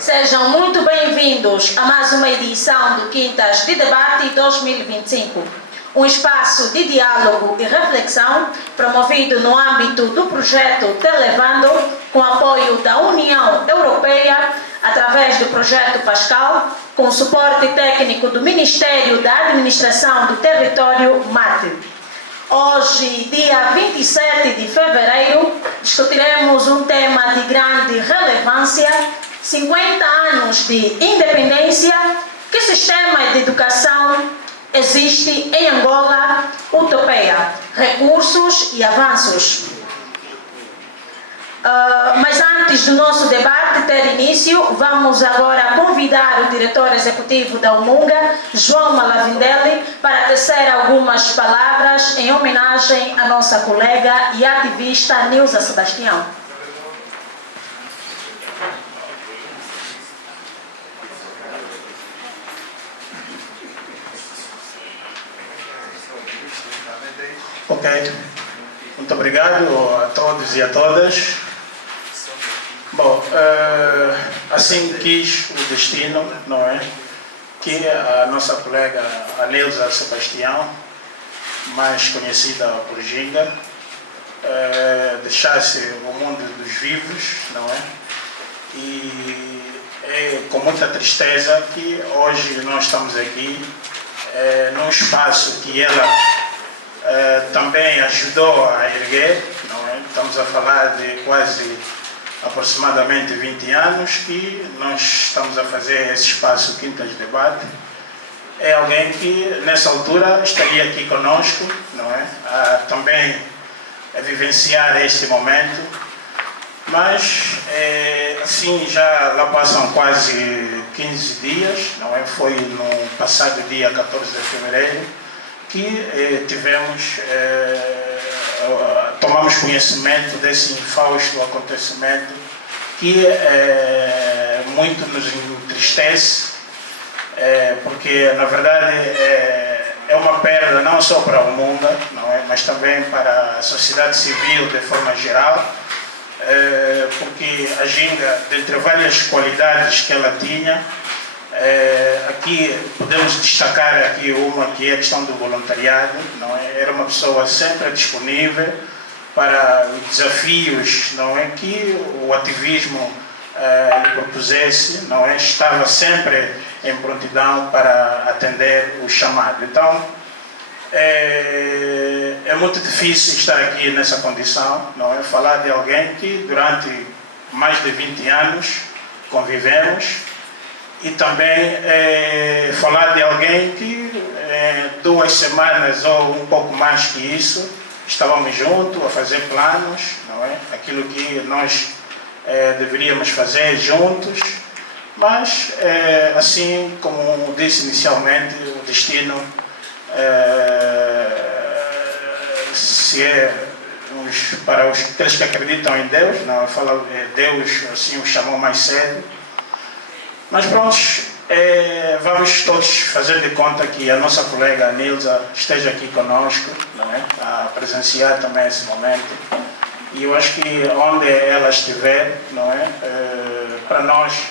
Sejam muito bem-vindos a mais uma edição do Quintas de Debate 2025, um espaço de diálogo e reflexão promovido no âmbito do projeto Televando, com apoio da União Europeia, através do projeto Pascal, com suporte técnico do Ministério da Administração do Território, MATE. Hoje, dia 27 de fevereiro, discutiremos um tema de grande relevância: 50 anos de independência. Que sistema de educação existe em Angola? Utopia, recursos e avanços. Mas antes do nosso debate ter início, vamos agora convidar o diretor executivo da Umunga, João Malavindelli, para tecer algumas palavras em homenagem à nossa colega e ativista Nilza Sebastião. Ok, muito obrigado a todos e a todas. Bom, assim quis o destino, não é? Que a nossa colega Nilza Sebastião, mais conhecida por Ginga, deixasse o mundo dos vivos, não é? E é com muita tristeza que hoje nós estamos aqui num espaço que ela também ajudou a erguer, não é? Estamos a falar de quase aproximadamente 20 anos que nós estamos a fazer esse espaço Quintas de Debate. É alguém que nessa altura estaria aqui conosco, não é? Também a vivenciar este momento, mas assim já lá passam quase 15 dias, não é? Foi no passado dia 14 de fevereiro que tomamos conhecimento desse infausto acontecimento que muito nos entristece, porque na verdade é uma perda não só para o mundo, não é, mas também para a sociedade civil de forma geral, porque a Ginga, dentre várias qualidades que ela tinha, aqui podemos destacar aqui uma que é a questão do voluntariado, não é? Era uma pessoa sempre disponível para os desafios, não é, que o ativismo lhe propusesse, não é? Estava sempre em prontidão para atender o chamado. Então é muito difícil estar aqui nessa condição, não é? Falar de alguém que durante mais de 20 anos convivemos. E também falar de alguém que 2 semanas ou um pouco mais que isso, estávamos juntos a fazer planos, não é? Aquilo que nós deveríamos fazer juntos, mas assim como disse inicialmente, o destino se é para aqueles que acreditam em Deus, não fala Deus assim o chamou mais cedo. Mas pronto, vamos todos fazer de conta que a nossa colega Nilza esteja aqui conosco, não é? A presenciar também esse momento. E eu acho que onde ela estiver, não é? Para nós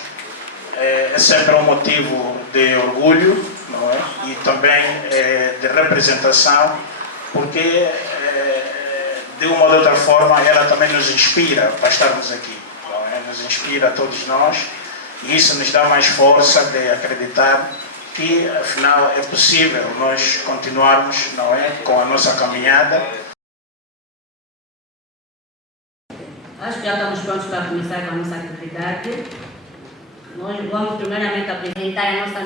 é sempre um motivo de orgulho, não é? E também de representação, porque de uma ou de outra forma ela também nos inspira para estarmos aqui, não é? Nos inspira a todos nós. E isso nos dá mais força de acreditar que, afinal, é possível nós continuarmos, não é, com a nossa caminhada. Acho que já estamos prontos para começar a nossa atividade. Nós vamos primeiramente apresentar a nossa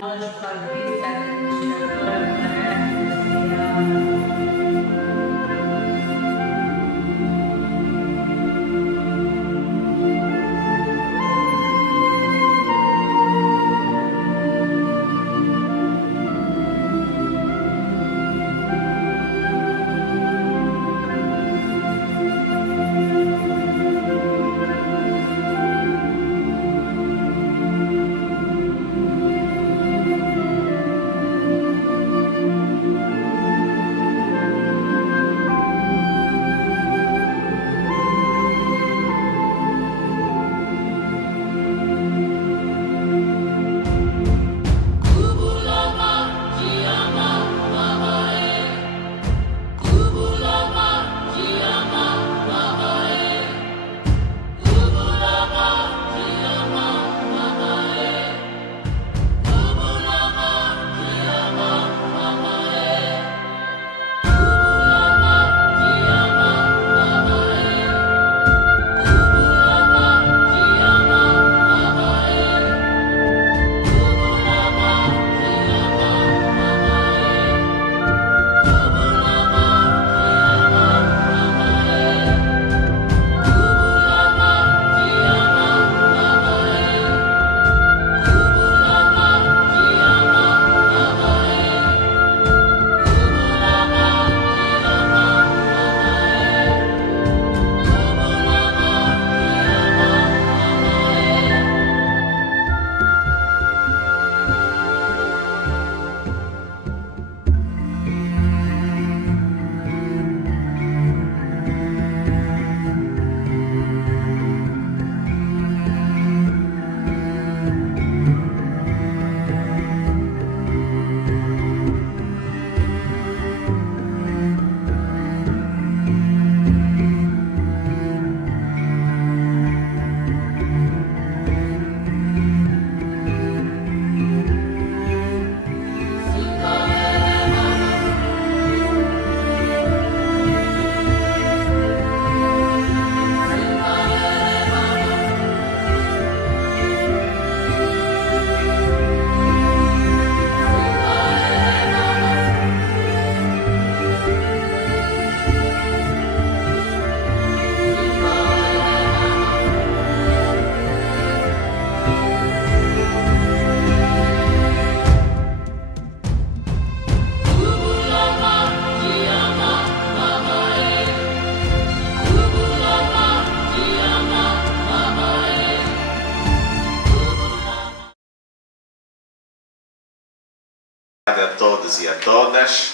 todos e a todas.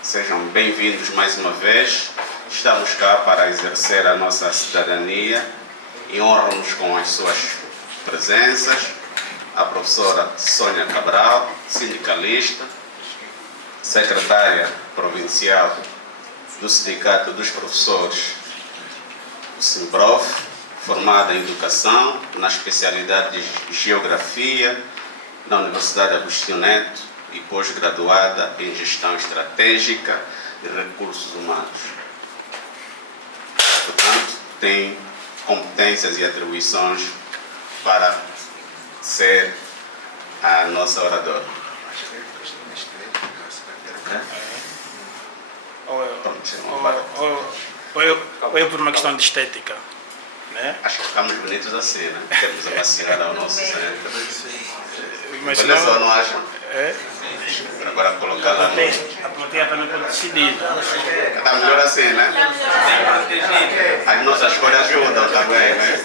Sejam bem-vindos mais uma vez. Estamos cá para exercer a nossa cidadania e honramos com as suas presenças a professora Sônia Cabral, sindicalista, secretária provincial do Sindicato dos Professores, o SIMPROF, formada em Educação, na especialidade de Geografia, na Universidade Agostinho Neto e pós-graduada em Gestão Estratégica de Recursos Humanos. Portanto, tem competências e atribuições para ser a nossa oradora. Ou é por uma questão de estética? Né? Acho que ficamos bonitos assim, né? Temos uma senhora ao nosso centro. Mas Olha só, não acham? É? Agora colocar lá no... A plateia também pode decidir. Está melhor assim, né? As nossas cores ajudam também, né?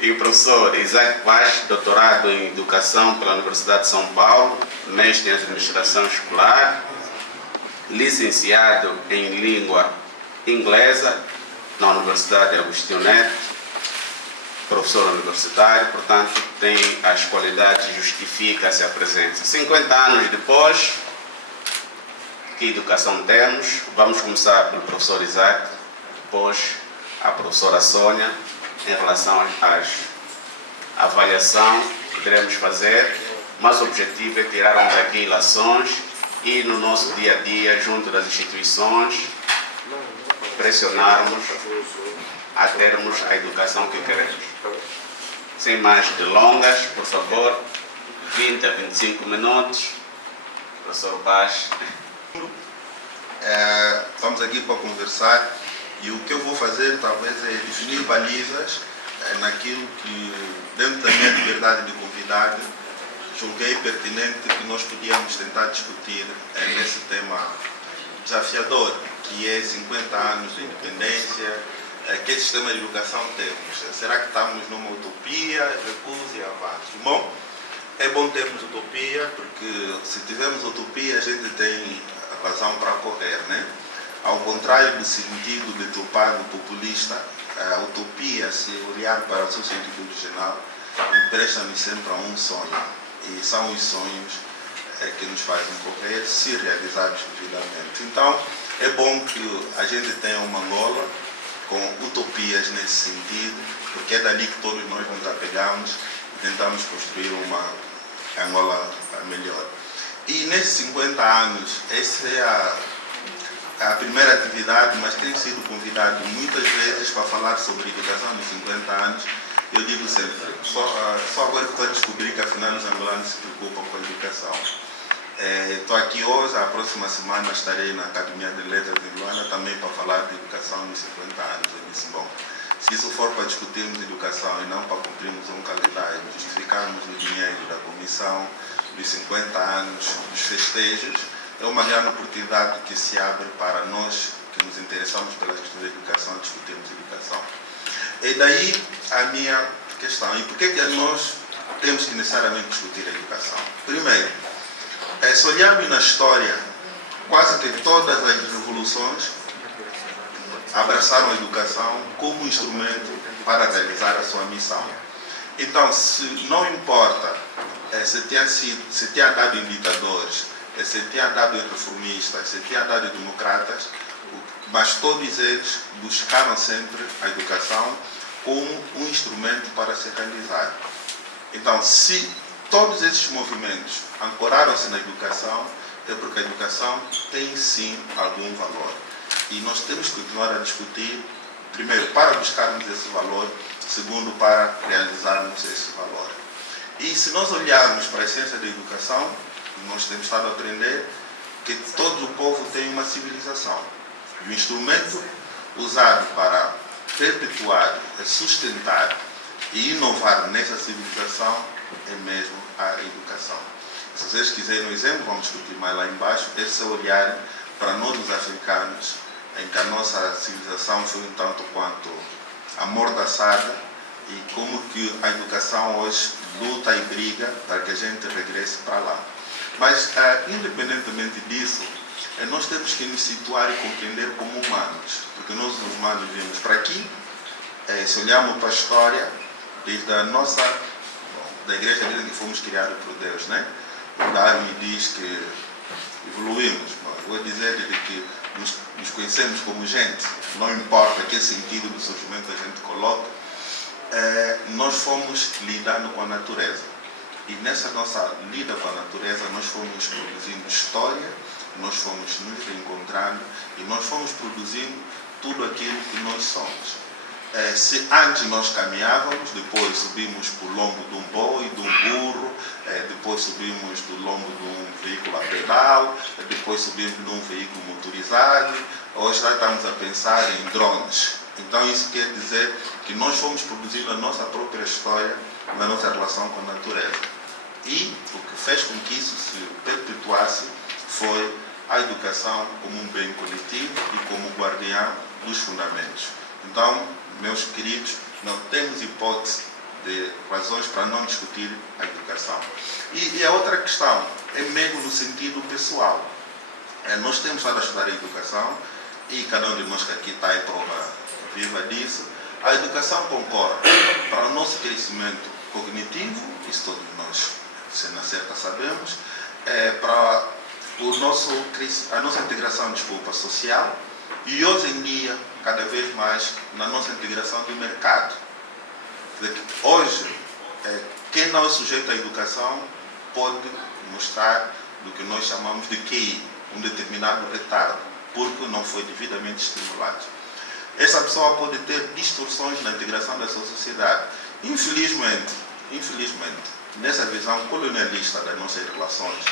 E o professor Isaac Vaz, doutorado em Educação pela Universidade de São Paulo, mestre em Administração Escolar, licenciado em Língua Inglesa na Universidade Agostinho Neto, professor universitário, portanto, tem as qualidades que justifica-se a presença. 50 anos depois, que educação temos? Vamos começar pelo professor Isaac, depois a professora Sônia, em relação à avaliação que teremos fazer, mas o objetivo é tirarmos aqui ilações e no nosso dia a dia, junto das instituições, pressionarmos a termos a educação que queremos. Sem mais delongas, por favor, 20 a 25 minutos. Professor Vaz. Estamos aqui para conversar e o que eu vou fazer talvez é definir balizas naquilo que, dentro da minha liberdade de convidado, julguei pertinente que nós podíamos tentar discutir nesse tema desafiador, que é 50 anos de independência, que sistema de educação temos. Será que estamos numa utopia, recuso e avanço? Bom, é bom termos utopia, porque se tivermos utopia a gente tem razão para correr, né? Ao contrário do sentido deturpado populista, a utopia, se olhar para o seu sentido original, empresta-nos sempre a um sonho. E são os sonhos que nos fazem correr, se realizados devidamente. Então, é bom que a gente tenha uma Angola com utopias nesse sentido, porque é dali que todos nós nos apegamos e tentamos construir uma Angola melhor. E nesses 50 anos, essa é a primeira atividade, mas tenho sido convidado muitas vezes para falar sobre educação nos 50 anos. Eu digo sempre, só agora que estou a descobrir que afinal os angolanos se preocupam com a educação. Estou aqui hoje, a próxima semana estarei na Academia de Letras de Luanda também para falar de educação nos 50 anos. Eu disse, bom, se isso for para discutirmos educação e não para cumprirmos um calendário, justificarmos o dinheiro da comissão dos 50 anos dos festejos, é uma grande oportunidade que se abre para nós que nos interessamos pelas questões de educação, discutirmos educação. E daí a minha questão, e por que nós temos que necessariamente discutir a educação? Primeiro, se olharmos na história, quase que todas as revoluções abraçaram a educação como instrumento para realizar a sua missão. Então, se não importa se tinha dado em ditadores, se tinha dado em reformistas, se tinha dado em democratas, mas todos eles buscaram sempre a educação como um instrumento para se realizar. Então, se todos esses movimentos ancoraram-se na educação, é porque a educação tem sim algum valor. E nós temos que continuar a discutir, primeiro, para buscarmos esse valor, segundo, para realizarmos esse valor. E se nós olharmos para a essência da educação, nós temos estado a aprender que todo o povo tem uma civilização. E o instrumento usado para perpetuar, sustentar e inovar nessa civilização é mesmo a educação. Se vocês quiserem um exemplo, vamos discutir mais lá embaixo, esse olhar para nós os africanos, em que a nossa civilização foi um tanto quanto amordaçada e como que a educação hoje luta e briga para que a gente regresse para lá. Mas, independentemente disso, nós temos que nos situar e compreender como humanos, porque nós humanos viemos para aqui, se olharmos para a história, desde a nossa, da igreja desde que fomos criados por Deus, né? O Darwin diz que evoluímos, vou dizer de que nos conhecemos como gente, não importa que sentido do surgimento a gente coloca, nós fomos lidando com a natureza. E nessa nossa lida com a natureza, nós fomos produzindo história, nós fomos nos reencontrando e nós fomos produzindo tudo aquilo que nós somos. Se antes nós caminhávamos, depois subimos para o lombo de um boi, de um burro, depois subimos do lombo de um veículo a pedal, depois subimos de um veículo motorizado, hoje já estamos a pensar em drones. Então isso quer dizer que nós fomos produzindo a nossa própria história na nossa relação com a natureza. E o que fez com que isso se perpetuasse foi a educação como um bem coletivo e como guardião dos fundamentos. Então, meus queridos, não temos hipótese de razões para não discutir a educação. E a outra questão é mesmo no sentido pessoal. Nós temos estado a estudar a educação e cada um de nós que aqui está em prova viva disso. A educação concorre para o nosso crescimento cognitivo, isso todos nós, se na certa sabemos, para a nossa integração, social, e hoje em dia, cada vez mais, na nossa integração do mercado. Hoje, quem não é sujeito à educação pode mostrar do que nós chamamos de QI, um determinado retardo, porque não foi devidamente estimulado. Essa pessoa pode ter distorções na integração da sua sociedade. Infelizmente, nessa visão colonialista das nossas relações,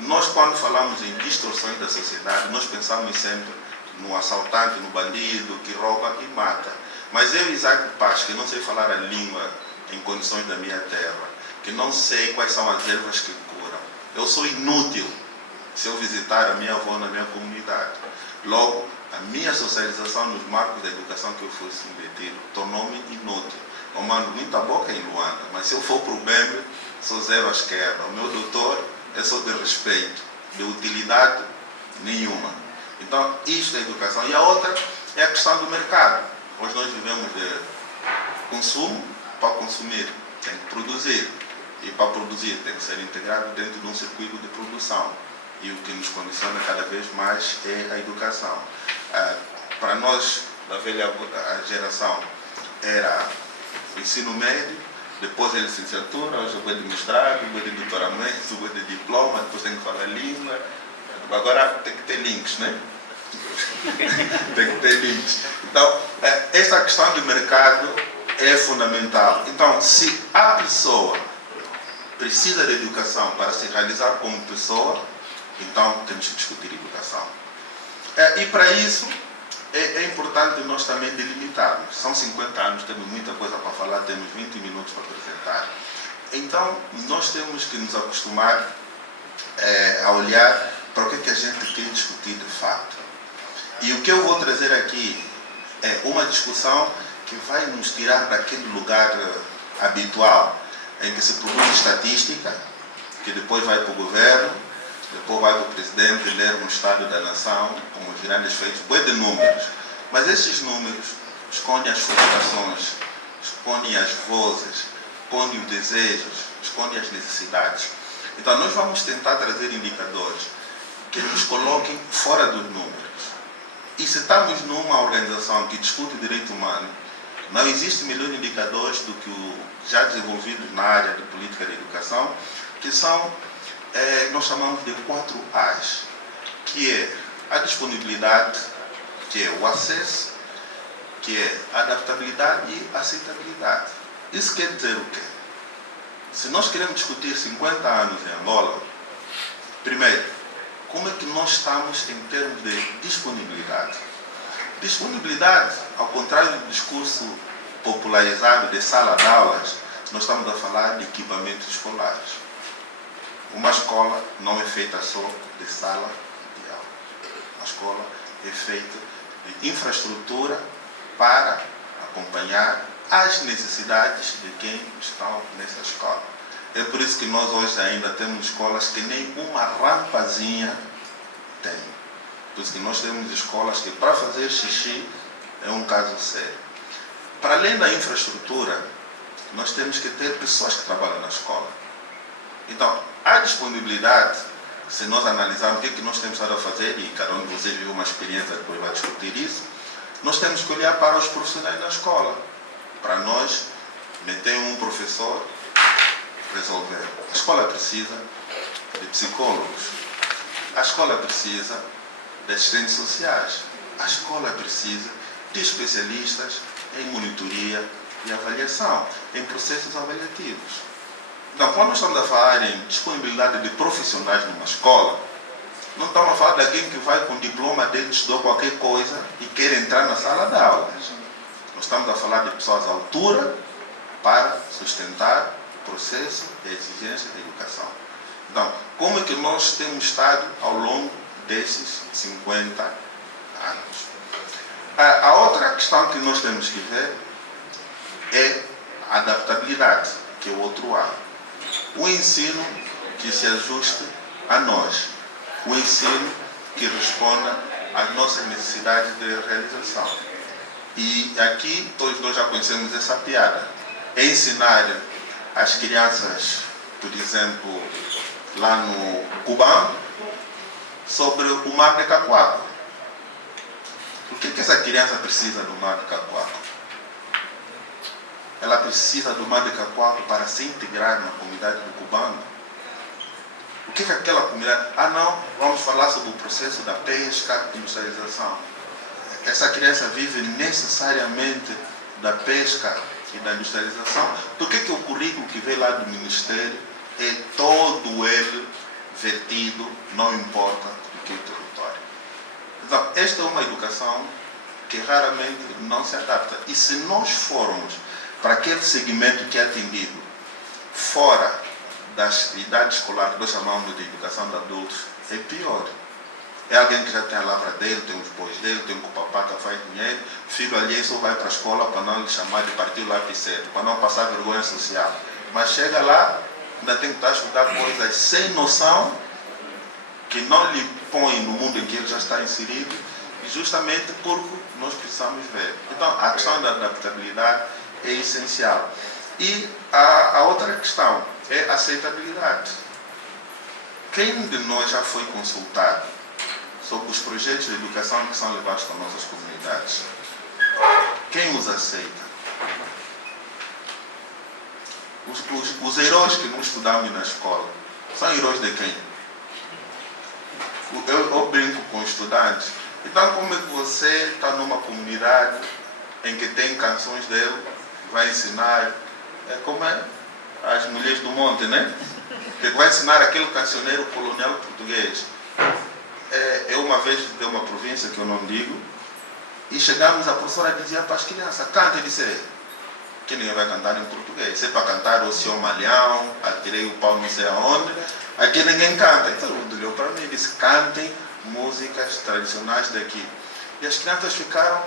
nós quando falamos em distorções da sociedade, nós pensamos sempre no assaltante, no bandido que rouba e mata. Mas eu, Isaac Paz, que não sei falar a língua em condições da minha terra, que não sei quais são as ervas que curam, eu sou inútil se eu visitar a minha avó na minha comunidade. Logo, a minha socialização nos marcos da educação que eu fui submetido tornou-me inútil. Eu mando muita boca em Luanda, mas se eu for para o Bembe, sou zero à esquerda. O meu doutor é só de respeito, de utilidade nenhuma. Então, isto é educação. E a outra é a questão do mercado. Hoje nós vivemos de consumo para consumir. Tem que produzir. E para produzir tem que ser integrado dentro de um circuito de produção. E o que nos condiciona cada vez mais é a educação. Para nós, da velha geração, era o ensino médio, depois a licenciatura, hoje eu vou de mestrado, vou de doutoramento, vou de diploma, depois tem que falar língua. Agora tem que ter links, né? Tem que ter links. Então, esta questão do mercado é fundamental. Então, se a pessoa precisa de educação para se realizar como pessoa, então temos que discutir educação. E para isso, é importante nós também delimitarmos. São 50 anos, temos muita coisa para falar, temos 20 minutos para apresentar. Então, nós temos que nos acostumar a olhar para o que a gente quer discutir de fato. E o que eu vou trazer aqui é uma discussão que vai nos tirar daquele lugar habitual, em que se produz estatística, que depois vai para o governo, depois vai para o presidente ler um Estado da Nação, como os grandes feitos, bué de números. Mas esses números escondem as frustrações, escondem as vozes, escondem os desejos, escondem as necessidades. Então nós vamos tentar trazer indicadores que nos coloquem fora dos números. E se estamos numa organização que discute direito humano, não existe melhor indicadores do que os já desenvolvidos na área de política de educação, que são, nós chamamos de 4 A's, que é a disponibilidade, que é o acesso, que é a adaptabilidade e a aceitabilidade. Isso quer dizer o quê? Se nós queremos discutir 50 anos em Angola, primeiro, como é que nós estamos em termos de disponibilidade? Disponibilidade, ao contrário do discurso popularizado de sala de aulas, nós estamos a falar de equipamentos escolares. Uma escola não é feita só de sala de aula. A escola é feita de infraestrutura para acompanhar às necessidades de quem estão nessa escola. É por isso que nós hoje ainda temos escolas que nem uma rampazinha tem. Por isso que nós temos escolas que para fazer xixi é um caso sério. Para além da infraestrutura, nós temos que ter pessoas que trabalham na escola. Então, a disponibilidade, se nós analisarmos o que nós temos estado a fazer, e cada um de vocês viu uma experiência, depois vai discutir isso, nós temos que olhar para os profissionais da escola. Para nós, meter um professor, resolver. A escola precisa de psicólogos. A escola precisa de assistentes sociais. A escola precisa de especialistas em monitoria e avaliação, em processos avaliativos. Então, quando estamos a falar em disponibilidade de profissionais numa escola, não estamos a falar de alguém que vai com diploma dele, estudou qualquer coisa e quer entrar na sala de aulas. Nós estamos a falar de pessoas à altura para sustentar o processo de exigência da educação. Então, como é que nós temos estado ao longo desses 50 anos? A outra questão que nós temos que ver é a adaptabilidade, que é o outro A. O ensino que se ajuste a nós. O ensino que responda às nossas necessidades de realização. E aqui todos nós já conhecemos essa piada. É ensinar as crianças, por exemplo, lá no Cubano, sobre o mar de Cacoaco. O que essa criança precisa do mar de Cacoaco? Ela precisa do mar de Cacoaco para se integrar na comunidade do Cubano. O que aquela comunidade... Ah não, vamos falar sobre o processo da pesca e industrialização. Essa criança vive necessariamente da pesca e da industrialização. Do que o currículo que veio lá do Ministério é todo ele vertido, não importa do que o território. Então, esta é uma educação que raramente não se adapta. E se nós formos para aquele segmento que é atendido fora das idades escolares que nós chamamos de educação de adultos, é pior. É alguém que já tem a lavra dele, tem os bois dele, tem o que o papá faz dinheiro, filho ali só vai para a escola para não lhe chamar de partir lá cedo, para não passar vergonha social. Mas chega lá, ainda tem que estar a estudar coisas sem noção, que não lhe põe no mundo em que ele já está inserido, justamente porque nós precisamos ver. Então, a questão da adaptabilidade é essencial. E a outra questão é a aceitabilidade. Quem de nós já foi consultado sobre os projetos de educação que são levados para nossas comunidades? Quem os aceita? Os heróis que nós estudamos na escola são heróis de quem? Eu brinco com estudantes. Então, como é que você está numa comunidade em que tem canções dele, vai ensinar, como é? As mulheres do monte, né? Que vai ensinar aquele cancioneiro colonial português. Eu uma vez dei uma província que eu não digo, e chegamos, a professora dizia para as crianças, canta, e disse, que ninguém vai cantar em português. Se é para cantar o Senhor Malhão, atirei o pau não sei aonde, aqui ninguém canta. Então ele olhou para mim e disse, cantem músicas tradicionais daqui. E as crianças ficaram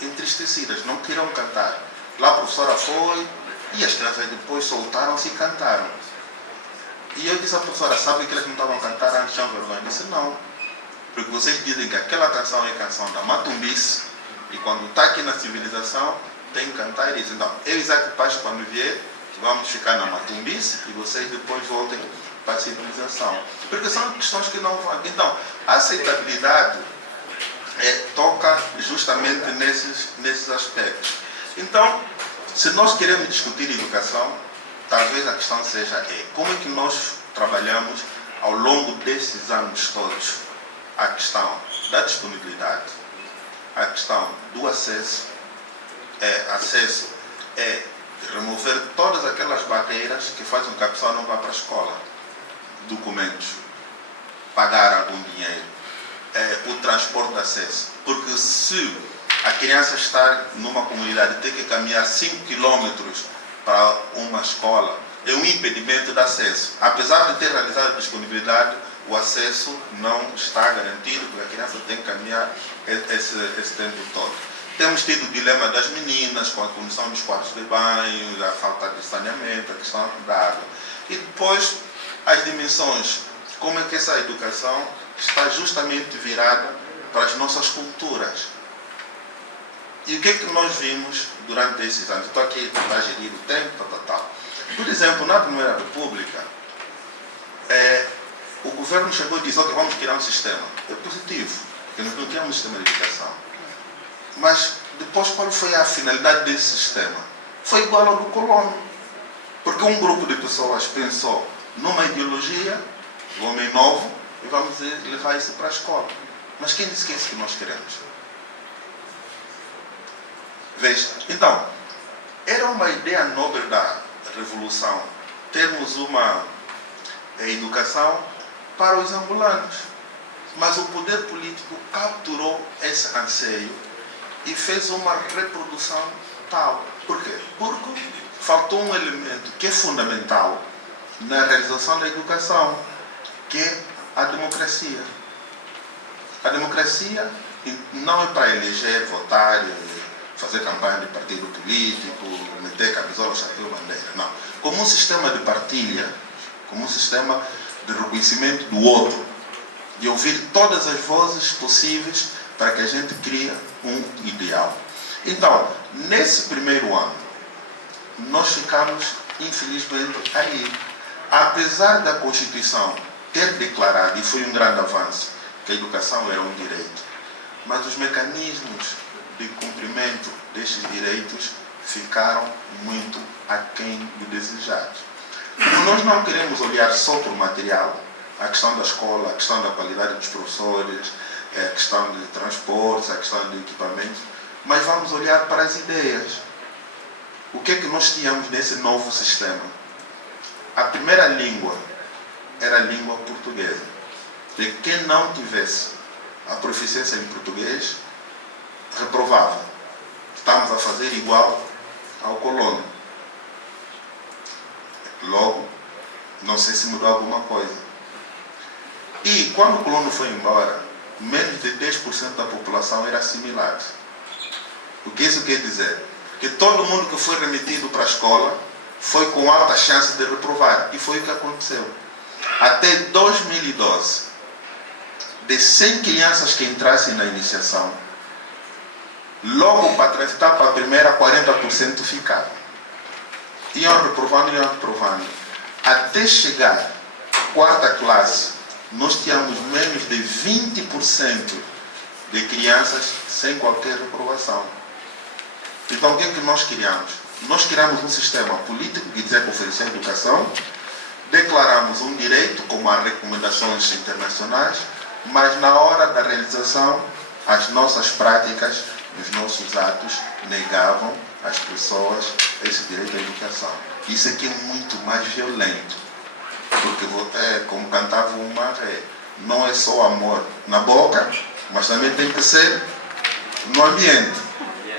entristecidas, não queriam cantar. Lá a professora foi, e as crianças depois soltaram-se e cantaram. E eu disse à professora, sabe que eles não estavam a cantar antes, tinham vergonha? Eu disse, não. Porque vocês dizem que aquela canção é canção da Matumbice, e quando está aqui na civilização, tem que cantar isso. Então, eu e Isaac Paz, quando vier, vamos ficar na Matumbice, e vocês depois voltem para a civilização. Porque são questões que não vão. Então, a aceitabilidade toca justamente nesses aspectos. Então, se nós queremos discutir educação, talvez a questão seja como é que nós trabalhamos ao longo desses anos todos a questão da disponibilidade, a questão do acesso é remover todas aquelas barreiras que fazem com que a pessoa não vá para a escola, documentos, pagar algum dinheiro, o transporte de acesso, porque se a criança estar numa comunidade tem que caminhar 5 quilômetros para uma escola, é um impedimento de acesso. Apesar de ter realizado a disponibilidade, o acesso não está garantido, porque a criança tem que caminhar esse tempo todo. Temos tido o dilema das meninas com a condição dos quartos de banho, a falta de saneamento, a questão da água. E depois as dimensões, como é que essa educação está justamente virada para as nossas culturas. E o que é que nós vimos durante esses anos? Estou aqui a gerir o tempo, tal. Por exemplo, na Primeira República, o governo chegou e disse: ok, vamos criar um sistema. É positivo, porque nós não tínhamos um sistema de educação. Mas depois, qual foi a finalidade desse sistema? Foi igual ao do colono. Porque um grupo de pessoas pensou numa ideologia, o homem novo, e vamos levar isso para a escola. Mas quem disse que é isso que nós queremos? Veja, então, era uma ideia nobre da Revolução termos uma educação para os angolanos. Mas o poder político capturou esse anseio e fez uma reprodução tal. Por quê? Porque faltou um elemento que é fundamental na realização da educação, que é a democracia. A democracia não é para eleger, votar, fazer campanha de partido político, meter camisola, chapéu, bandeira. Não. Como um sistema de partilha, como um sistema de reconhecimento do outro, de ouvir todas as vozes possíveis para que a gente crie um ideal. Então, nesse primeiro ano, nós ficamos, infelizmente, aí. Apesar da Constituição ter declarado, e foi um grande avanço, que a educação era um direito, mas os mecanismos de cumprimento destes direitos ficaram muito aquém do desejado. Nós não queremos olhar só para o material, a questão da escola, a questão da qualidade dos professores, a questão de transportes, a questão de equipamentos, mas vamos olhar para as ideias. O que é que nós tínhamos nesse novo sistema? A primeira língua era a língua portuguesa. E quem não tivesse a proficiência em português, reprovava. Estamos a fazer igual ao colono. Logo, não sei se mudou alguma coisa. E quando o colono foi embora, menos de 10% da população era assimilada. O que isso quer dizer? Que todo mundo que foi remetido para a escola foi com alta chance de reprovar. E foi o que aconteceu. Até 2012, de 100 crianças que entrassem na iniciação, logo para transitar para a primeira, 40% ficaram. Iam reprovando. Até chegar à quarta classe, nós tínhamos menos de 20% de crianças sem qualquer reprovação. Então, o que é que nós criamos? Nós criamos um sistema político que dizia que oferecia educação, declaramos um direito, como as recomendações internacionais, mas na hora da realização, as nossas práticas, os nossos atos negavam às pessoas esse direito à educação. Isso aqui é muito mais violento, porque, como cantava o Maré, não é só amor na boca, mas também tem que ser no ambiente.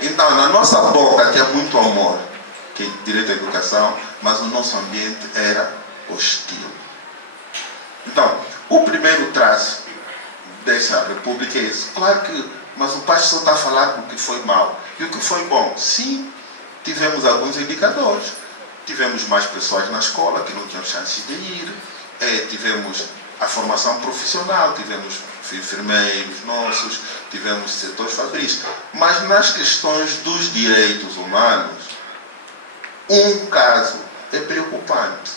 Então, na nossa boca tinha muito amor, que é direito à educação, mas o nosso ambiente era hostil. Então, o primeiro traço dessa república é isso. Claro que, mas o pastor só está a falar do que foi mal. E o que foi bom? Sim, tivemos alguns indicadores. Tivemos mais pessoas na escola que não tinham chance de ir. Tivemos a formação profissional, tivemos enfermeiros nossos, tivemos setores fabris. Mas nas questões dos direitos humanos, um caso é preocupante.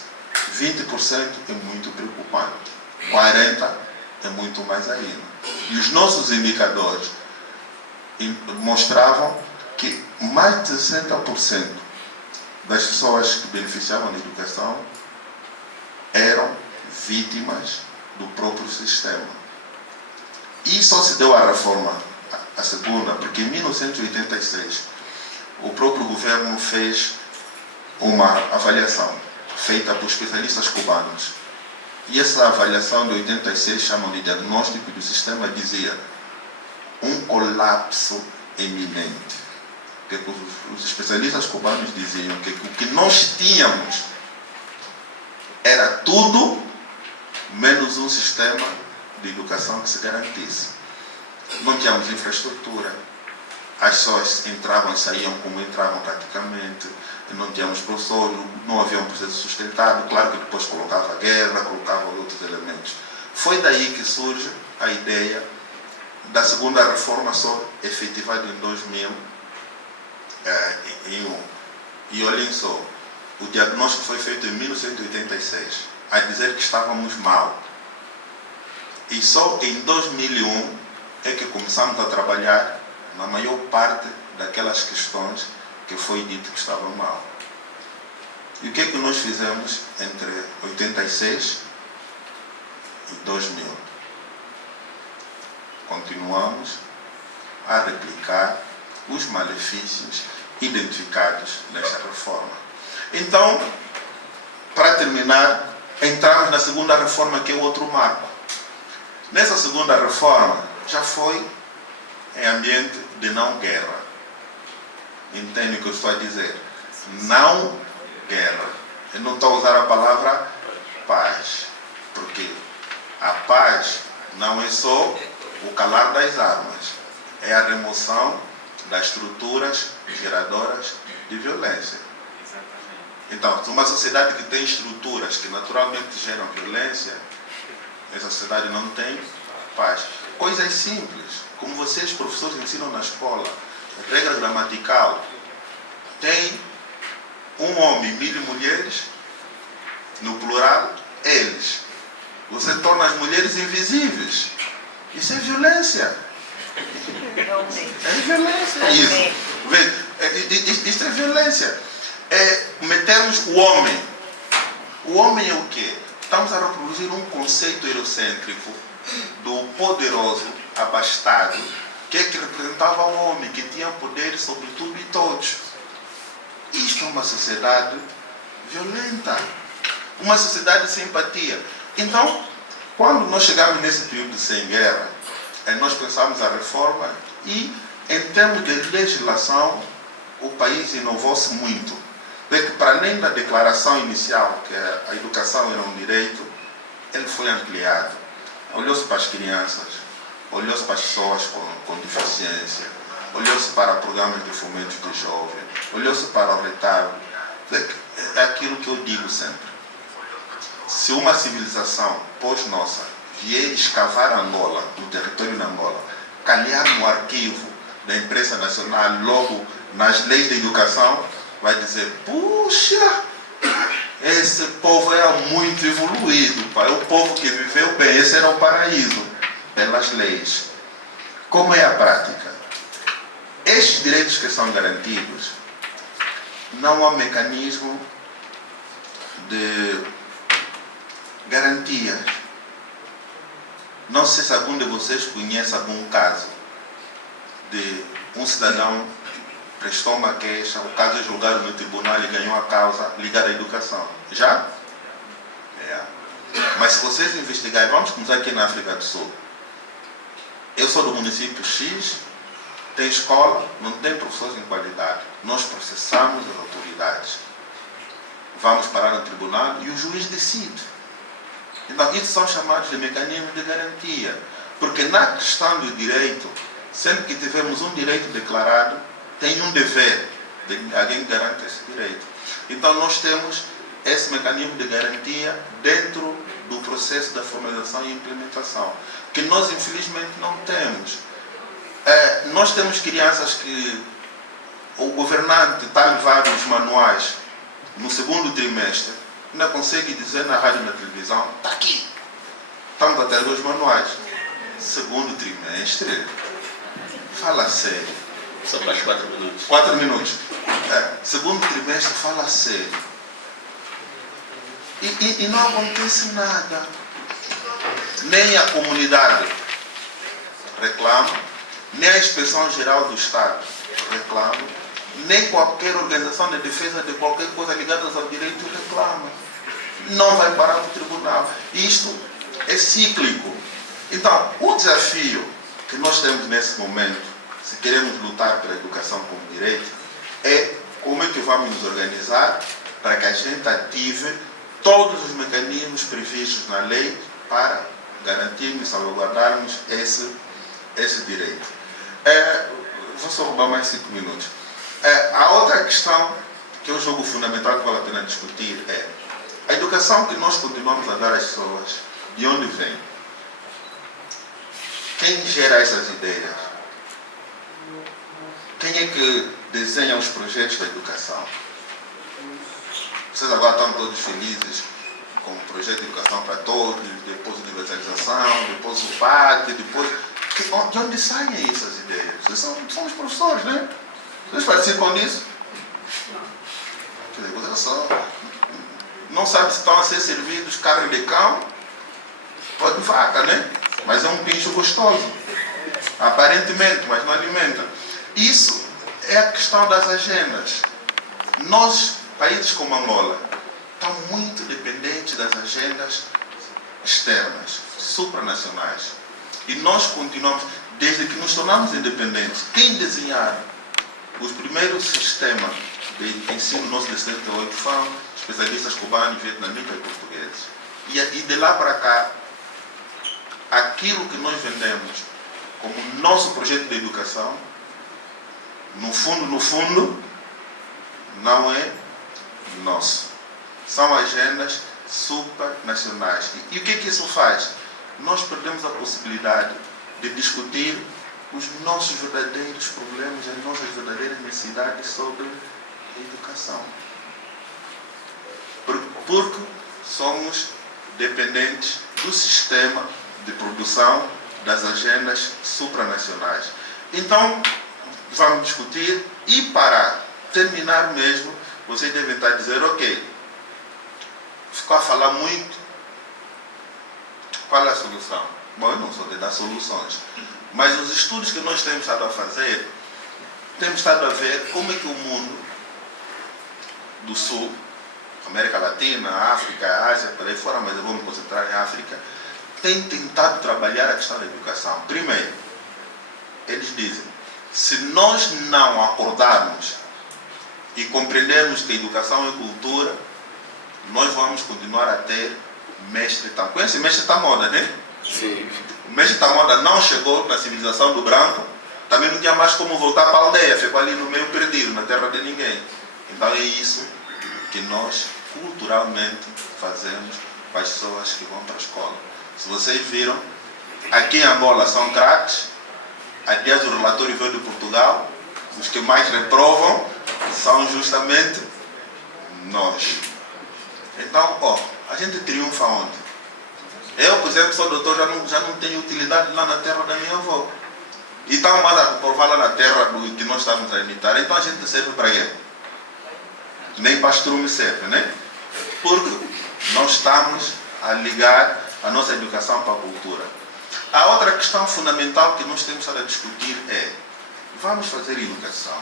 20% é muito preocupante. 40% é muito mais ainda. E os nossos indicadores mostravam que mais de 60% das pessoas que beneficiavam da educação eram vítimas do próprio sistema. E só se deu a reforma, a segunda, porque em 1986 o próprio governo fez uma avaliação feita por especialistas cubanos. E essa avaliação de 86, chamam de diagnóstico do sistema, dizia um colapso eminente. Que os especialistas cubanos diziam que o que nós tínhamos era tudo menos um sistema de educação que se garantisse. Não tínhamos infraestrutura, as pessoas entravam e saíam como entravam praticamente, não tínhamos professor, não havia um processo sustentado, claro que depois colocava a guerra, colocava outros elementos. Foi daí que surge a ideia da segunda reforma só efetivada em 2001. E olhem só, o diagnóstico foi feito em 1986, a dizer que estávamos mal. E só em 2001 é que começamos a trabalhar na maior parte daquelas questões que foi dito que estavam mal. E o que é que nós fizemos entre 86 e 2000? Continuamos a replicar os malefícios identificados nesta reforma. Então, para terminar, entramos na segunda reforma, que é o outro marco. Nessa segunda reforma, já foi em ambiente de não guerra. Entende o que eu estou a dizer? Não guerra. Eu não estou a usar a palavra paz, porque a paz não é só o calar das armas, é a remoção das estruturas geradoras de violência. Então, uma sociedade que tem estruturas que naturalmente geram violência, essa sociedade não tem paz. Coisas simples, como vocês, professores, ensinam na escola, regra gramatical. Tem um homem, 1000 mulheres, no plural, eles. Você torna as mulheres invisíveis. Isso é violência. É violência. Isso. Isso é violência. Metermos o homem. O homem é o quê? Estamos a reproduzir um conceito eurocêntrico do poderoso abastado, que representava o homem, que tinha poder sobre tudo e todos. Isto é uma sociedade violenta, uma sociedade sem empatia. Então, quando nós chegamos nesse período sem guerra, nós pensamos a reforma e, em termos de legislação, o país inovou-se muito. Porque, para além da declaração inicial, que a educação era um direito, ele foi ampliado. Olhou-se para as crianças, olhou-se para as pessoas com deficiência, olhou-se para programas de fomento de jovens, olhou-se para o retardo. É aquilo que eu digo sempre. Se uma civilização pós-nossa vier escavar Angola, no território de Angola, calhar no arquivo da imprensa nacional, logo nas leis de educação, vai dizer, puxa, esse povo era muito evoluído, pai. O povo que viveu bem, esse era o paraíso, pelas leis. Como é a prática? Estes direitos que são garantidos, não há mecanismo de garantias. Não sei se algum de vocês conhece algum caso de um cidadão prestou uma queixa, o caso é julgado no tribunal e ganhou a causa ligada à educação. Já? Mas se vocês investigarem, vamos começar aqui na África do Sul. Eu sou do município X, tem escola, não tem professores em qualidade. Nós processamos as autoridades. Vamos parar no tribunal e o juiz decide. Então, isso são chamados de mecanismos de garantia. Porque na questão do direito, sempre que tivermos um direito declarado, tem um dever de alguém que garante esse direito. Então, nós temos esse mecanismo de garantia dentro do processo da formalização e implementação, que nós, infelizmente, não temos. Nós temos crianças que o governante está a levar os manuais no segundo trimestre, ainda consegue dizer na rádio e na televisão, está aqui, estamos a ter os manuais. Segundo trimestre, fala sério. Só para 4 minutos. 4 minutos. Segundo trimestre, fala sério. E não acontece nada. Nem a comunidade reclama, nem a Inspeção Geral do Estado reclama, nem qualquer organização de defesa de qualquer coisa ligada ao direito reclama. Não vai parar no tribunal. Isto é cíclico. Então, o desafio que nós temos nesse momento, se queremos lutar pela educação como direito, é como é que vamos nos organizar para que a gente ative todos os mecanismos previstos na lei para garantirmos e salvaguardarmos esse direito. vou só roubar mais 5 minutos. A outra questão, que é um jogo fundamental que vale a pena discutir, é a educação que nós continuamos a dar às pessoas, de onde vem? Quem gera essas ideias? Quem é que desenha os projetos da educação? Vocês agora estão todos felizes com o projeto de educação para todos, depois a universalização, depois o PAC, depois... De onde saem essas ideias? Vocês são os professores, né? Vocês participam disso? Quer dizer, vocês só não sabem se estão a ser servidos carne de cão ou de vaca, né? Mas é um pincho gostoso. Aparentemente, mas não alimenta. Isso é a questão das agendas. Nós, países como Angola, estão muito dependentes das agendas externas, supranacionais. E nós continuamos, desde que nos tornamos independentes. Quem desenharam os primeiros sistemas de ensino nosso de 78 foram especialistas cubanos, vietnamitas e portugueses. E de lá para cá, aquilo que nós vendemos como nosso projeto de educação, no fundo, não é nosso. São agendas supranacionais. E o que isso faz? Nós perdemos a possibilidade de discutir os nossos verdadeiros problemas, as nossas verdadeiras necessidades sobre a educação. Porque somos dependentes do sistema de produção das agendas supranacionais. Então, vamos discutir e para terminar mesmo, vocês devem estar a dizer, ok, ficou a falar muito, qual é a solução? Bom, eu não sou de dar soluções, mas os estudos que nós temos estado a fazer, temos estado a ver como é que o mundo do Sul, América Latina, África, Ásia, por aí fora, mas eu vou me concentrar em África, tem tentado trabalhar a questão da educação. Primeiro, eles dizem, se nós não acordarmos e compreendermos que a educação é cultura, nós vamos continuar a ter mestre Tamoda. Conhece mestre Tamoda, né? Sim. O mestre Tamoda não chegou na civilização do branco, também não tinha mais como voltar para a aldeia, ficou ali no meio perdido, na terra de ninguém. Então é isso que nós culturalmente fazemos com as pessoas que vão para a escola. Se vocês viram, aqui em Angola são craques, aliás o relatório veio de Portugal, os que mais reprovam são justamente nós. Então, a gente triunfa onde? Eu, por exemplo, sou doutor, já não tenho utilidade lá na terra da minha avó. E estão mais a comprovar lá na terra do que nós estamos a imitar. Então a gente serve para quê? Nem pastrume serve, né? Porque nós estamos a ligar a nossa educação para a cultura. A outra questão fundamental que nós temos a discutir é, vamos fazer educação,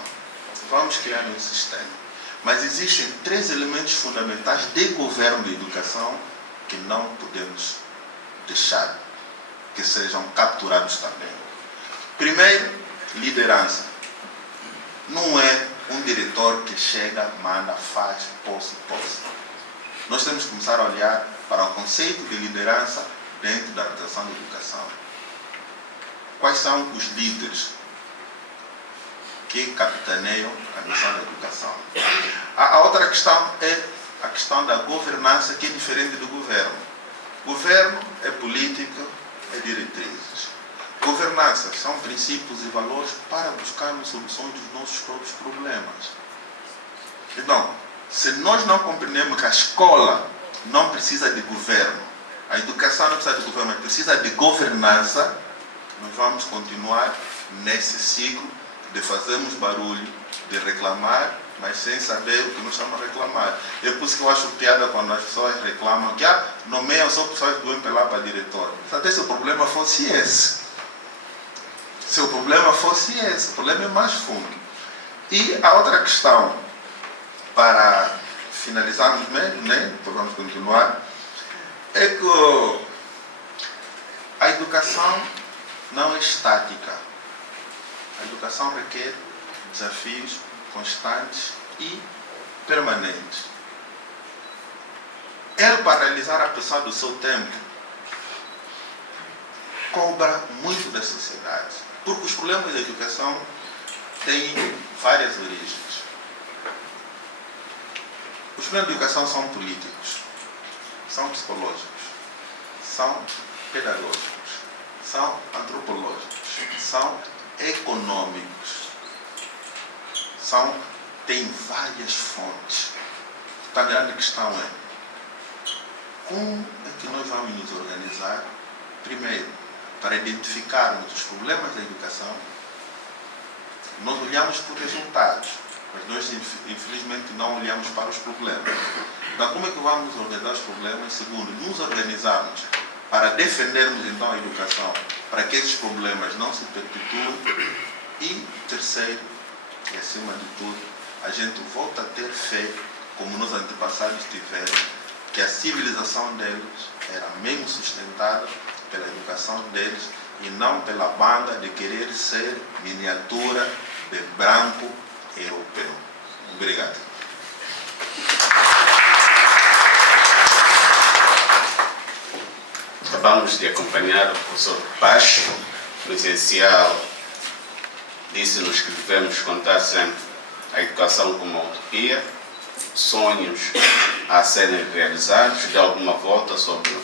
vamos criar um sistema. Mas existem 3 elementos fundamentais de governo de educação que não podemos deixar que sejam capturados também. Primeiro, liderança. Não é um diretor que chega, manda, faz, posse. Nós temos que começar a olhar para o conceito de liderança dentro da organização de educação. Quais são os líderes que capitaneiam a missão da educação? A outra questão é a questão da governança, que é diferente do governo. Governo é política, é diretrizes. Governança são princípios e valores para buscarmos soluções dos nossos próprios problemas. Então, se nós não compreendemos que a escola não precisa de governo, a educação não precisa de governo, mas precisa de governança, nós vamos continuar nesse ciclo de fazermos barulho, de reclamar, mas sem saber o que nós estamos a reclamar. É por isso que eu acho piada quando as pessoas reclamam que nomeiam só pessoas do MPLA para diretor. Até se o problema fosse esse. Se o problema fosse esse, o problema é mais fundo. E a outra questão, para finalizarmos mesmo, né? Depois vamos continuar, é que a educação não é estática. A educação requer desafios constantes e permanentes. Ele, para realizar a pessoa do seu tempo, cobra muito da sociedade. Porque os problemas da educação têm várias origens. Os problemas de educação são políticos, são psicológicos, são pedagógicos, são antropológicos, são econômicos, têm várias fontes. A grande questão é como é que nós vamos nos organizar, primeiro, para identificarmos os problemas da educação. Nós olhamos por resultados, mas nós infelizmente não olhamos para os problemas. Então, como é que vamos organizar os problemas? Segundo, nos organizarmos para defendermos então a educação, para que esses problemas não se perpetuem. E terceiro, e acima de tudo, a gente volta a ter fé, como nos antepassados tiveram, que a civilização deles era mesmo sustentada pela educação deles e não pela banda de querer ser miniatura de branco europeu. Obrigado. Acabamos de acompanhar o professor Pacho. No essencial, disse-nos que devemos contar sempre a educação como uma utopia, sonhos a serem realizados, de alguma volta sobre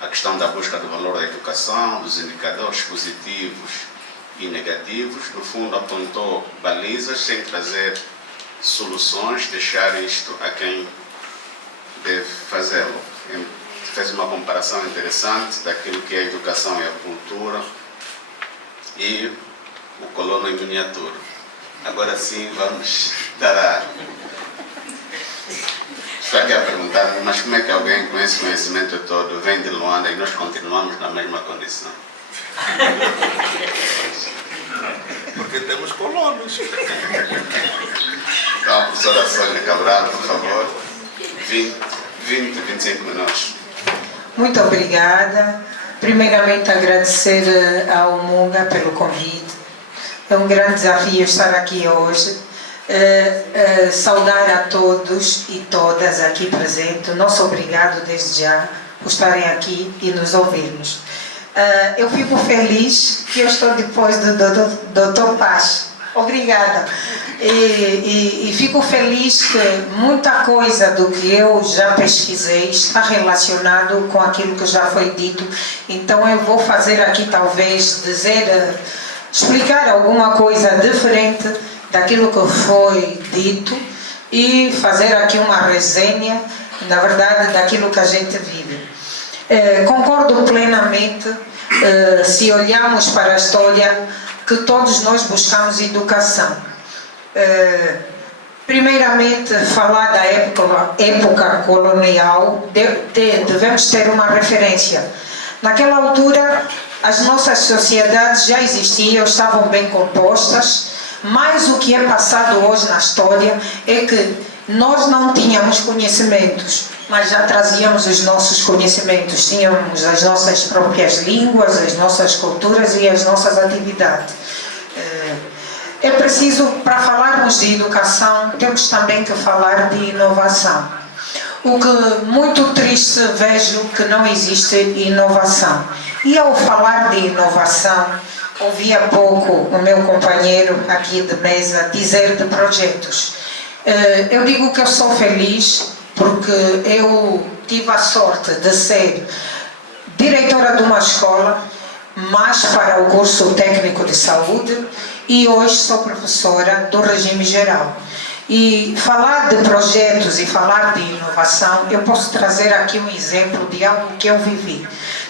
a questão da busca do valor da educação, dos indicadores positivos e negativos. No fundo, apontou balizas sem trazer soluções, deixar isto a quem deve fazê-lo. Fez uma comparação interessante daquilo que é a educação e a cultura e o colono em miniatura. Agora sim, vamos dar a... Estou aqui a perguntar, mas como é que alguém com esse conhecimento todo vem de Luanda e nós continuamos na mesma condição? Porque temos colonos. Então, a professora Sônia Cabral, por favor, 25 minutos. Muito obrigada. Primeiramente, agradecer ao Munga pelo convite. É um grande desafio estar aqui hoje. Saudar a todos e todas aqui presentes. Nosso obrigado desde já por estarem aqui e nos ouvirmos. Eu fico feliz que eu estou depois do Dr. Pacho. Obrigada. E fico feliz que muita coisa do que eu já pesquisei está relacionado com aquilo que já foi dito. Então eu vou fazer aqui talvez explicar alguma coisa diferente daquilo que foi dito e fazer aqui uma resenha, na verdade, daquilo que a gente vive. Concordo plenamente, se olharmos para a história, que todos nós buscamos educação. Primeiramente, falar da época colonial, devemos ter uma referência. Naquela altura, as nossas sociedades já existiam, estavam bem compostas, mas o que é passado hoje na história é que nós não tínhamos conhecimentos, mas já trazíamos os nossos conhecimentos, tínhamos as nossas próprias línguas, as nossas culturas e as nossas atividades. É preciso, para falarmos de educação, temos também que falar de inovação. O que muito triste vejo que não existe inovação. E ao falar de inovação, ouvi há pouco o meu companheiro aqui de mesa dizer de projetos. Eu digo que eu sou feliz porque eu tive a sorte de ser diretora de uma escola, mas para o curso técnico de saúde, e hoje sou professora do regime geral. E falar de projetos e falar de inovação, eu posso trazer aqui um exemplo de algo que eu vivi.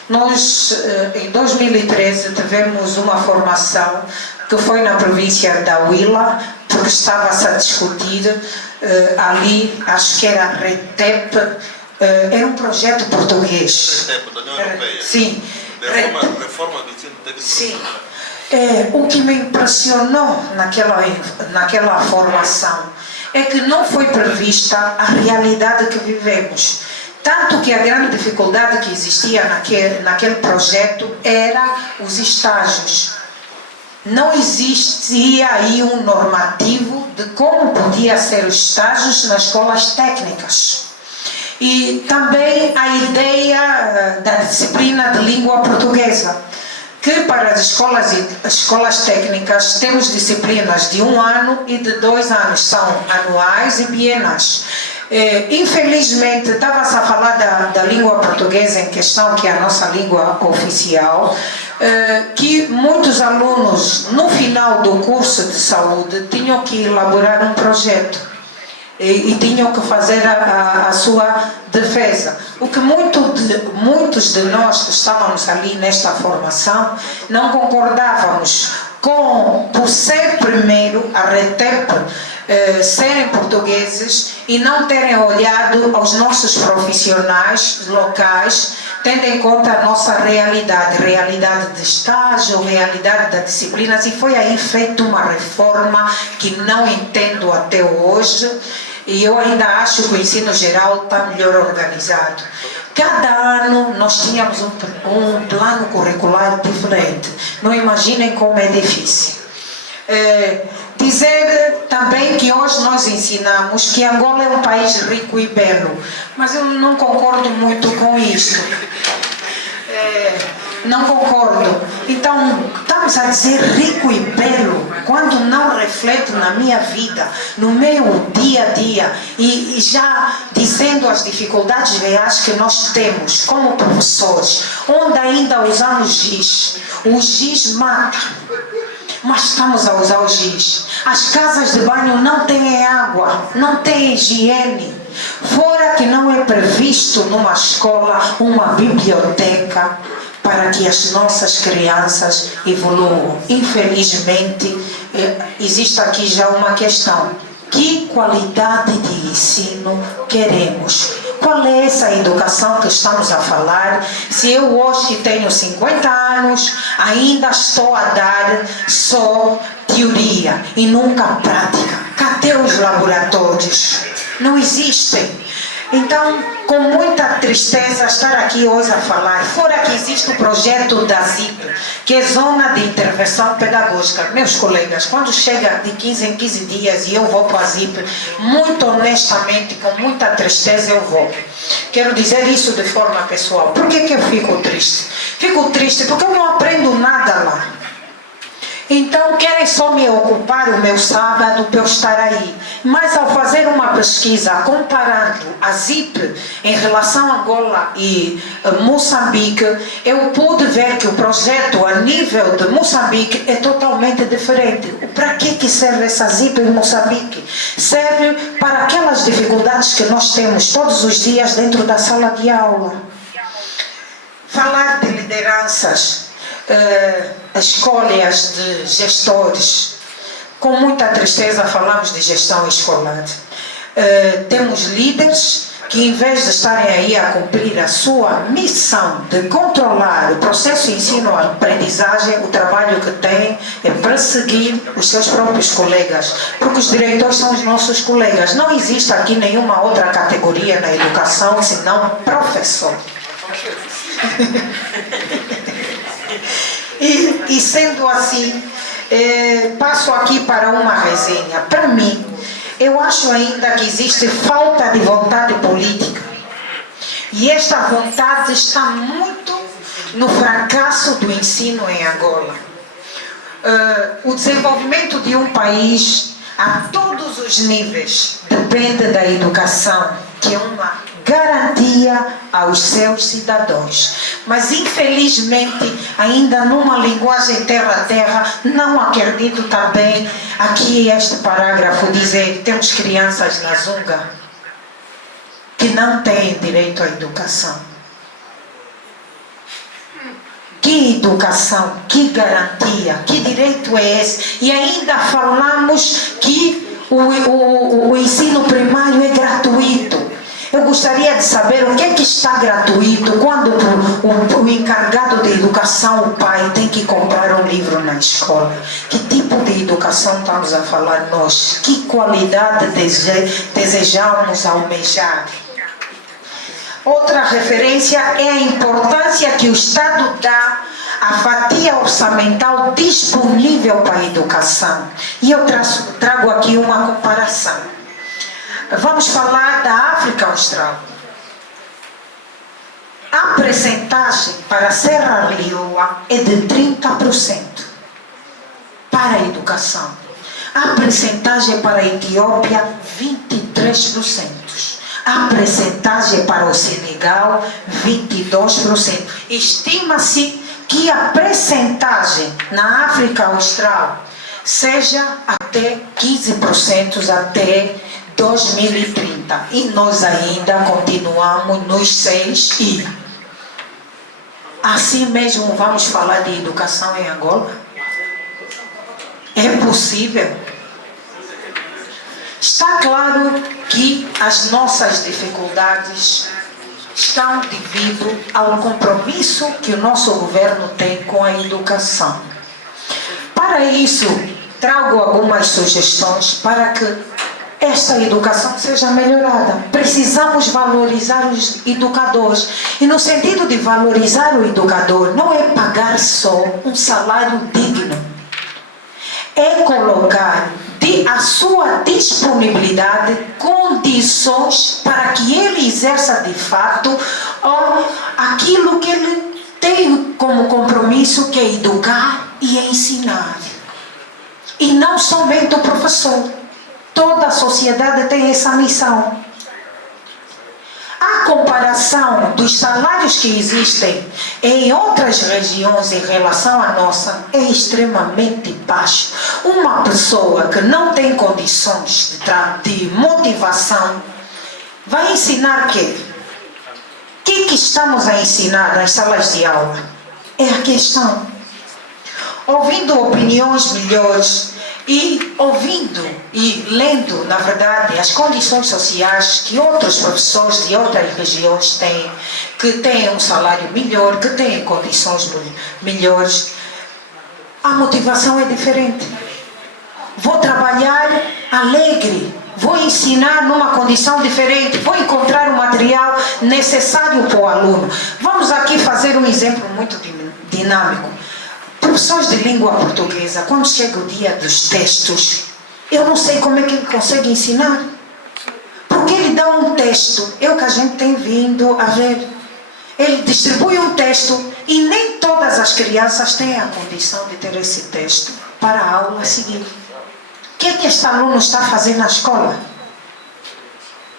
Nós, em 2013, tivemos uma formação que foi na província da Huila, porque estava-se a discutir ali, acho que era RETEP, era um projeto português. RETEP, da União Europeia. Sim. Reforma do ensino técnico. Sim. O que me impressionou naquela formação é que não foi prevista a realidade que vivemos. Tanto que a grande dificuldade que existia naquele projeto era os estágios. Não existia aí um normativo de como podia ser os estágios nas escolas técnicas. E também a ideia da disciplina de língua portuguesa. que para as escolas técnicas temos disciplinas de 1 ano e de 2 anos, são anuais e bienais. Infelizmente, estava-se a falar da língua portuguesa em questão, que é a nossa língua oficial, que muitos alunos, no final do curso de saúde, tinham que elaborar um projeto e tinham que fazer a sua defesa. O que muitos de nós que estávamos ali nesta formação não concordávamos por ser primeiro a RETEP serem portugueses e não terem olhado aos nossos profissionais locais, tendo em conta a nossa realidade de estágio, realidade das disciplinas, e foi aí feita uma reforma que não entendo até hoje, e eu ainda acho que o ensino geral está melhor organizado. Cada ano nós tínhamos um plano curricular diferente. Não imaginem como é difícil. Dizer também que hoje nós ensinamos que Angola é um país rico e belo, mas eu não concordo muito com isto. Não concordo. Então, estamos a dizer rico e belo, quando não reflete na minha vida, no meu dia a dia, e já dizendo as dificuldades reais que nós temos como professores, onde ainda usamos giz. O giz mata, mas estamos a usar o giz. As casas de banho não têm água, não têm higiene. Fora que não é previsto numa escola uma biblioteca para que as nossas crianças evoluam. Infelizmente, existe aqui já uma questão. Que qualidade de ensino queremos? Qual é essa educação que estamos a falar? Se eu hoje que tenho 50 anos, ainda estou a dar só teoria e nunca prática. Cadê os laboratórios? Não existem. Então, com muita tristeza estar aqui hoje a falar, fora que existe o projeto da ZIP, que é Zona de Intervenção Pedagógica. Meus colegas, quando chega de 15 em 15 dias e eu vou para a ZIP, muito honestamente, com muita tristeza eu vou. Quero dizer isso de forma pessoal. Por que eu fico triste? Fico triste porque eu não aprendo nada lá. Então querem só me ocupar o meu sábado para eu estar aí. Mas ao fazer uma pesquisa comparando a ZIP em relação a Angola e Moçambique, eu pude ver que o projeto a nível de Moçambique é totalmente diferente. Para que serve essa ZIP em Moçambique? Serve para aquelas dificuldades que nós temos todos os dias dentro da sala de aula. Falar de lideranças, escolhas de gestores. Com muita tristeza falamos de gestão escolar. Temos líderes que, em vez de estarem aí a cumprir a sua missão de controlar o processo de ensino-aprendizagem, o trabalho que têm é perseguir os seus próprios colegas, porque os diretores são os nossos colegas. Não existe aqui nenhuma outra categoria na educação senão professor. E sendo assim, passo aqui para uma resenha. Para mim, eu acho ainda que existe falta de vontade política. E esta vontade está muito no fracasso do ensino em Angola. O desenvolvimento de um país a todos os níveis depende da educação, que é uma garantia aos seus cidadãos. Mas infelizmente, ainda numa linguagem terra-terra, não acredito também aqui este parágrafo dizer que temos crianças na Zunga que não têm direito à educação. Que educação, que garantia, que direito é esse? E ainda falamos que o ensino primário é gratuito. Eu gostaria de saber o que é que está gratuito quando o encarregado de educação, o pai, tem que comprar um livro na escola. Que tipo de educação estamos a falar nós? Que qualidade desejamos almejar? Outra referência é a importância que o Estado dá à fatia orçamental disponível para a educação. E eu trago aqui uma comparação. Vamos falar da África Austral. A percentagem para Serra Leoa é de 30% para a educação. A percentagem para a Etiópia, 23%. A percentagem para o Senegal, 22%. Estima-se que a percentagem na África Austral seja até 15% até 2030. E nós ainda continuamos nos 6 e assim mesmo vamos falar de educação em Angola? É possível? Está claro que as nossas dificuldades estão devido ao compromisso que o nosso governo tem com a educação. Para isso, trago algumas sugestões para que esta educação seja melhorada. Precisamos valorizar os educadores. E no sentido de valorizar o educador, não é pagar só um salário digno. É colocar a sua disponibilidade condições para que ele exerça de fato aquilo que ele tem como compromisso, que é educar e ensinar. E não somente o professor. Toda a sociedade tem essa missão. A comparação dos salários que existem em outras regiões em relação à nossa é extremamente baixa. Uma pessoa que não tem condições de motivação vai ensinar o quê? O que estamos a ensinar nas salas de aula? É a questão. Ouvindo opiniões melhores e ouvindo e lendo, na verdade, as condições sociais que outros professores de outras regiões têm, que têm um salário melhor, que têm condições melhores, a motivação é diferente. Vou trabalhar alegre, vou ensinar numa condição diferente, vou encontrar o material necessário para o aluno. Vamos aqui fazer um exemplo muito dinâmico. Professores de língua portuguesa, quando chega o dia dos textos, eu não sei como é que ele consegue ensinar. Porque ele dá um texto, é o que a gente tem vindo a ver. Ele distribui um texto e nem todas as crianças têm a condição de ter esse texto para a aula a seguir. O que é que este aluno está a fazer na escola?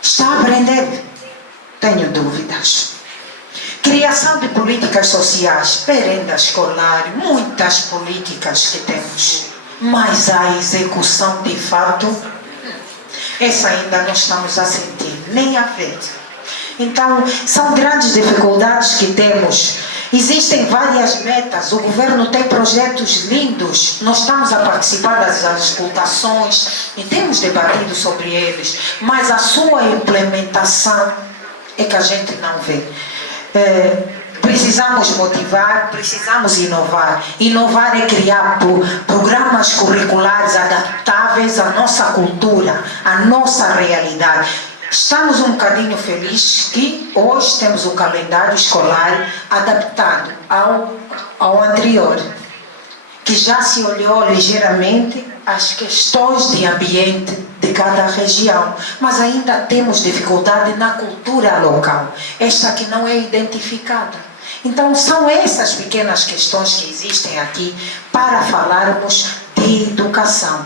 Está a aprender? Tenho dúvidas. Criação de políticas sociais, merenda escolar, muitas políticas que temos, mas a execução de fato, essa ainda não estamos a sentir, nem a ver. Então, são grandes dificuldades que temos. Existem várias metas, o governo tem projetos lindos, nós estamos a participar das auscultações e temos debatido sobre eles, mas a sua implementação é que a gente não vê. Precisamos motivar, precisamos inovar. Inovar é criar programas curriculares adaptáveis à nossa cultura, à nossa realidade. Estamos um bocadinho felizes que hoje temos um calendário escolar adaptado ao anterior, que já se olhou ligeiramente as questões de ambiente de cada região, mas ainda temos dificuldade na cultura local, esta que não é identificada. Então são essas pequenas questões que existem aqui para falarmos de educação.